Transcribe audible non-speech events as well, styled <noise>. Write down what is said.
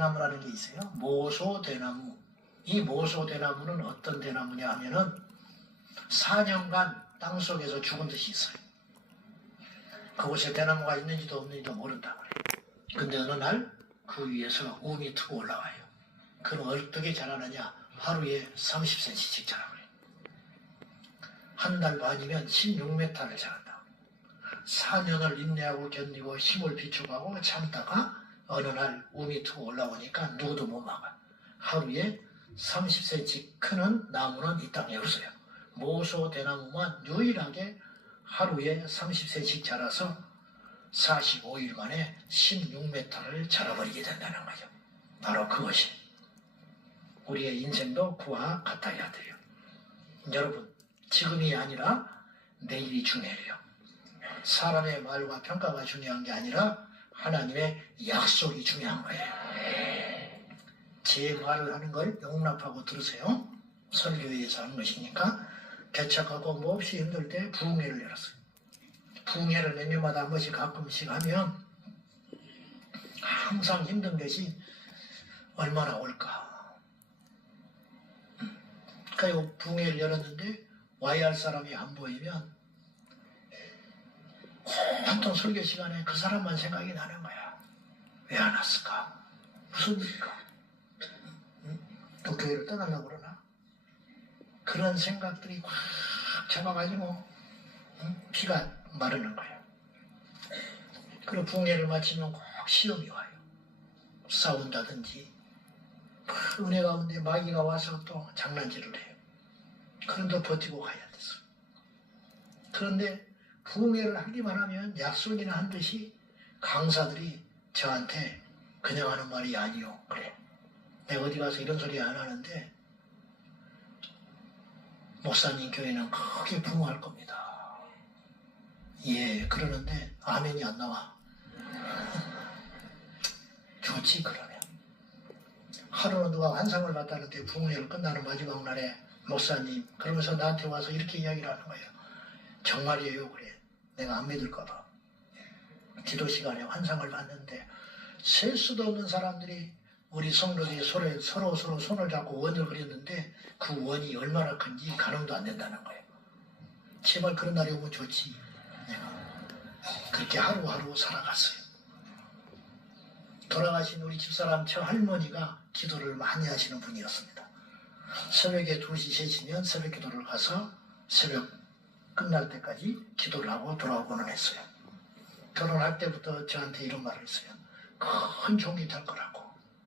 대나무라는 게 있어요. 모소 대나무. 이 모소 대나무는 어떤 대나무냐 하면은 4년간 땅 속에서 죽은 듯이 있어요. 그곳에 대나무가 있는지도 없는지도 모른다고 그래요. 근데 어느 날 그 위에서 우미 트고 올라와요. 그럼 어떻게 자라느냐? 하루에 30cm씩 자라고 그래요. 한 달 반이면 16m를 자란다. 4년을 인내하고 견디고 힘을 비춰가고 참다가 어느 날 우미 트고 올라오니까 누구도 못 막아. 하루에 30cm 크는 나무는 이 땅에 없어요. 모소 대나무만 유일하게 하루에 30cm씩 자라서 45일 만에 16m를 자라버리게 된다는 거죠. 바로 그것이 우리의 인생도 그와 같아야 돼요. 여러분, 지금이 아니라 내일이 중요해요. 사람의 말과 평가가 중요한 게 아니라 하나님의 약속이 중요한 거예요. 제 말을 하는 걸 용납하고 들으세요. 설교에서 하는 것이니까 개척하고 몹시 힘들 때 부흥회를 열었어요. 부흥회를 몇 년마다 한 번씩 가끔씩 하면 항상 힘든 것이 얼마나 올까. 그러니까 이 부흥회를 열었는데 와야 할 사람이 안 보이면 보통 설교 시간에 그 사람만 생각이 나는 거야. 왜 안 왔을까? 무슨 일일까? 응? 또 교회를 떠나려고 그러나? 그런 생각들이 확 잡아가지고 응? 피가 마르는 거예요. 그리고 붕괴를 마치면 꼭 시험이 와요. 싸운다든지 그 은혜 가운데 마귀가 와서 또 장난질을 해요. 그런데 버티고 가야 됐어. 그런데 부흥회를 하기만 하면 약속이나 한 듯이 강사들이 저한테 그냥 하는 말이 아니요. 그래. 내가 어디 가서 이런 소리 안 하는데 목사님 교회는 크게 부흥할 겁니다. 예, 그러는데 아멘이 안 나와. <laughs> 좋지 그러면. 하루는 누가 환상을 봤다는데 부흥회를 끝나는 마지막 날에 목사님 그러면서 나한테 와서 이렇게 이야기를 하는 거예요. 정말이에요 그래. 내가 안 믿을까 봐. 기도 시간에 환상을 봤는데 셀 수도 없는 사람들이 우리 성도들이 서로, 서로 서로 손을 잡고 원을 그렸는데 그 원이 얼마나 큰지 가늠도 안 된다는 거예요. 제발 그런 날이 오면 좋지. 내가 그렇게 하루하루 살아갔어요. 돌아가신 우리 집사람 저 할머니가 기도를 많이 하시는 분이었습니다. 새벽에 2시, 3시면 새벽 기도를 가서 새벽 끝날 때까지 기도를 하고 돌아오고는 했어요. 결혼할 때부터 저한테 이런 말을 했어요. 큰 종이 될 거라고.